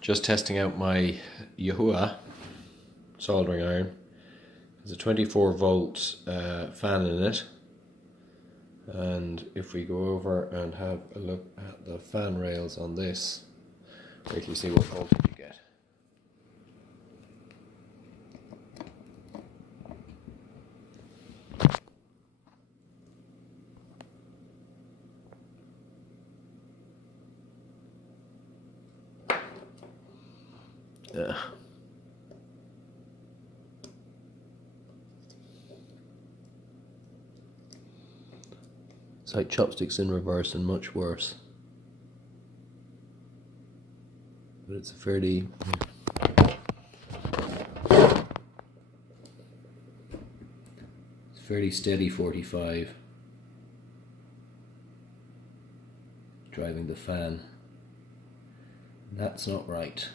Just testing out my Yihua soldering iron. There's a 24 volt fan in it, and if we go over and have a look at the fan rails on this, wait till you see what voltage you get. It's like chopsticks in reverse and much worse. But it's a fairly steady 45 driving the fan. That's not right.